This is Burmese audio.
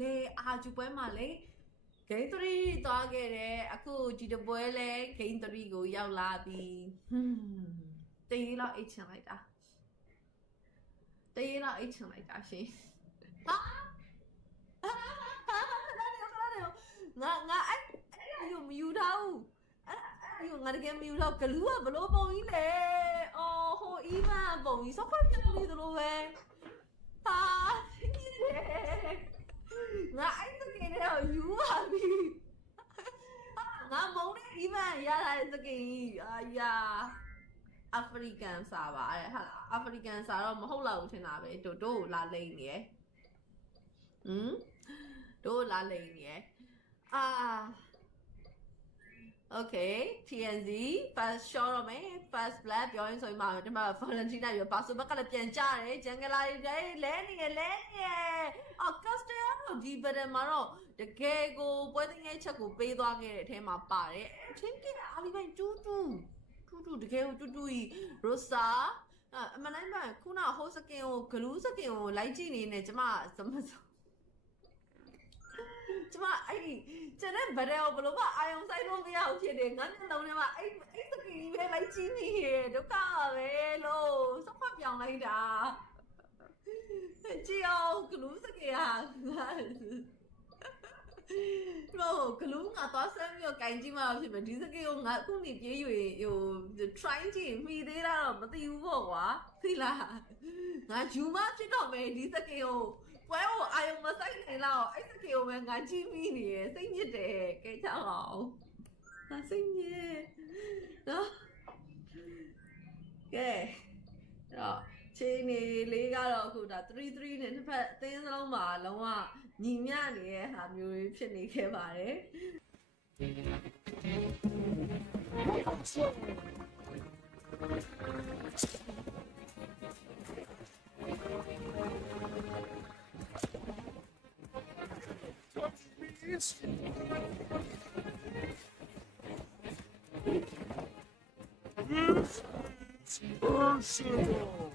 လေအာဂျူပွဲမှာလေ Game 3သွားခဲ့တယ်အခုဒီတပွဲလဲ Game 3ကိုရောက်လာပြီတေးလောက်အိတ်ချင်လိုက်တာတေးလောက်အိတ်ချင်လိုက်တာရှင်ငါအဲ့ယူမယူတော့အဲ့ယူငါတကယ်မယူတော့ဂလူးကဘလို့ပုံကြီးလဲအော်ဟိုအီးမန်ပုံကြီးစောခွင့်ပြလို့သလိုပဲဟာငါအဲ့တကယ်တော့ယူပါပြီငါမုန်းတဲ့အီးမန်ရလာတဲ့တကယ်ကြီးအာယာအာဖရိကန်စာပါအဲ့ဟာအာဖရိကန်စာတော့မဟုတ်လောက်ဘူးထင်တာပဲတို့လာလိမ့်နေရယ်တို့လာလိမ့်နေရယ်Okay TNZ first shot တော့မယ် first blood ပြောရင်ဆိုရင်ဒီမှာ Valentina ပြောပါဆိုဘက်ကလည်းပြန်ကြတယ်ဂျန်ဂလာတွေလဲနေရအော် Caster ဒီဘက်မှာတော့တကယ်ကိုပွဲသိငယ်ချက်ကိုပေးသွားခဲ့တဲ့အထဲမှာပါတယ်ချင်းကအာလီဘိုင်တူတကယ်ကိုတူကြီး Rosa အမနိုင်ပါခုန host skin ကို glue skin ကိုလိုက်ကြည့်နေနေကျမကျမအဲ့ကျန်တဲ့ဗဒယ်ကိုဘလို့မအာယုံဆိုင်လို့မရဘူးဖြစ်တယ်ငါမျက်လုံးထဲမှာအဲ့စကီပဲလိုက်ကြည့်နေရဒုက္ခပဲလို့စဖတ်ပြောင်းလိုက်တာကြည့်အောင်ဂလူးစကီဟာတော့ဂလူးငါသွားဆမ်းပြီးတော့ကင်ကြည့်မှဖြစ်မယ်ဒီစကီကိုငါအခုနေပြေးယူဟို try ကြည့်မိသေးတာတော့မသိဘူးပေါ့ကွာသိလားငါယူမဖြစ်တော့မယ်ဒီစကီကိုပွဲကိုအာယုံမဆိုင်နိုင်တော့အဲ့စကေကိုပဲငါကြည့်မိနေရယ်စိတ်ညစ်တယ်ကဲချောင်းအောင်ငါစိတ်ညစ်နော်ကဲတော့ချင်းနေလေးကတော့အခုဒါ3-3နဲ့တစ်ဖက်အသင်းစလုံးမှာလုံးဝညီမျှနေတဲ့ဟာမျိုးတွေဖြစ်နေခဲ့ပါတယ်Arsenal!